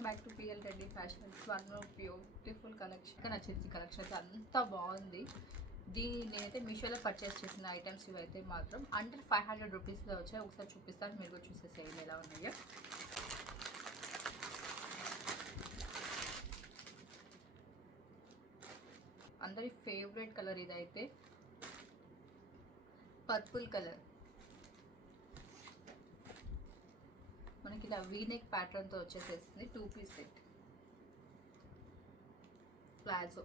Welcome back to PL Reddy fashions. One beautiful collection నచ్చింది. Collection అయితే అంత బాగుంది. నేనైతే మీషోలో పర్చేస్ చేసిన ఐటమ్స్ ఇవైతే మాత్రం అండర్ 500 రూపీస్లో వచ్చాయి. ఒకసారి చూపిస్తాను, మీరు కూడా చూసేసేయండి ఎలా ఉన్నాయో. అందరి ఫేవరెట్ కలర్ ఇదైతే పర్పుల్ కలర్. మనకి ఇలా వీనెక్ ప్యాటర్న్తో వచ్చేసేసింది. 2 పీస్ సెట్ ప్లాజో.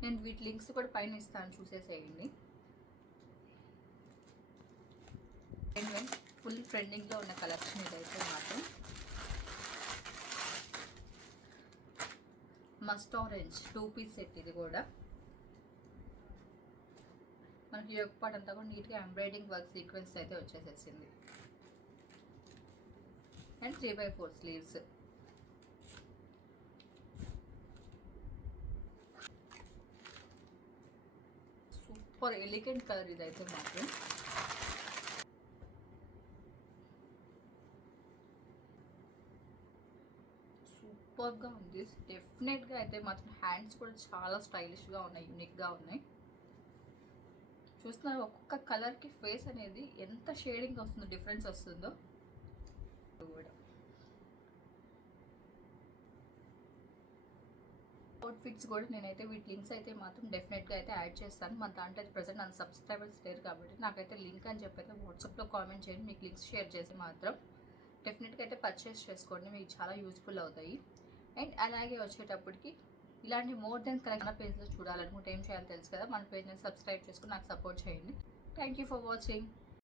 నేను వీటి లింక్స్ కూడా పైన ఇస్తాను, చూసేసేయండి. అండ్ ఫుల్ ట్రెండింగ్లో ఉన్న కలెక్షన్ ఇదైతే మాత్రం మస్ట్ ఆరెంజ్ 2 పీస్ సెట్. ఇది కూడా మనకి యోగ పార్ట్ అంతా కూడా నీట్గా ఎంబ్రాయిడింగ్ వర్క్ సీక్వెన్స్ అయితే వచ్చేసేసింది. And 3/4 sleeves. Super elegant colour ఇదైతే మాత్రం. సూపర్గా ఉంది. డెఫినెట్గా అయితే మాత్రం హ్యాండ్స్ కూడా చాలా స్టైలిష్గా ఉన్నాయి, యూనిక్గా ఉన్నాయి. చూస్తున్నారు ఒక్కొక్క కలర్కి ఫేస్ అనేది ఎంత షేడింగ్ వస్తుందో, డిఫరెన్స్ వస్తుందో కూడా. అవుట్ఫిట్స్ కూడా నేనైతే వీటి లింక్స్ అయితే మాత్రం డెఫినెట్గా అయితే యాడ్ చేస్తాను. మన దాంట్లో అయితే ప్రజెంట్ నన్ను సబ్స్క్రైబర్స్ లేరు కాబట్టి నాకైతే లింక్ అని చెప్పి అయితే వాట్సాప్లో కామెంట్ చేయండి. మీకు లింక్స్ షేర్ చేసి మాత్రం డెఫినెట్గా అయితే పర్చేస్ చేసుకోండి, మీకు చాలా యూస్ఫుల్ అవుతాయి. అండ్ అలాగే వచ్చేటప్పటికి ఇలాంటి మోర్ దెన్ కలెక్షన్ మన పేజ్లో చూడాలనుకుంటే ఏం చేయాలో తెలుసు కదా. మన పేజ్ని సబ్స్క్రైబ్ చేసుకుని నాకు సపోర్ట్ చేయండి. Thank you for watching.